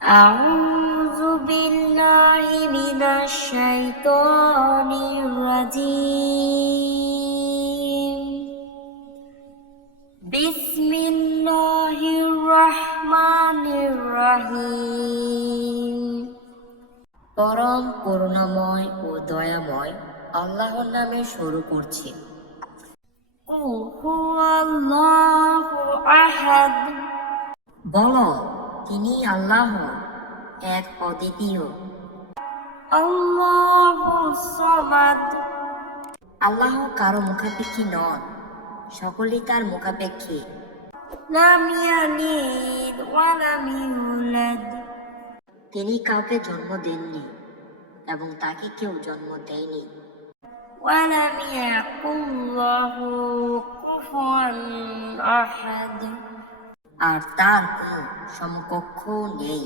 أعوذ بالله من الشيطان الرجيم بسم الله الرحمن الرحيم পরম করুণাময় ও দয়াময় আল্লাহর নামে শুরু করছি। হুয়াল্লাহু আহাদ, বলো তিনি আল্লাহ, এক অদ্বিতীয়। আল্লাহুস সামাদ, আল্লাহ কারো মুখাপেক্ষী নন, সকলেই তার মুখাপেক্ষী। লাম ইয়ালিদ ওয়া লাম ইউলাদ, তিনি কাউকে জন্ম দেননি এবং তাকে কেউ জন্ম দেয়নি। ওয়া লাম ইয়াকুল লাহু কুফুয়ান আহাদ, আর তার কোনো সমকক্ষ নেই।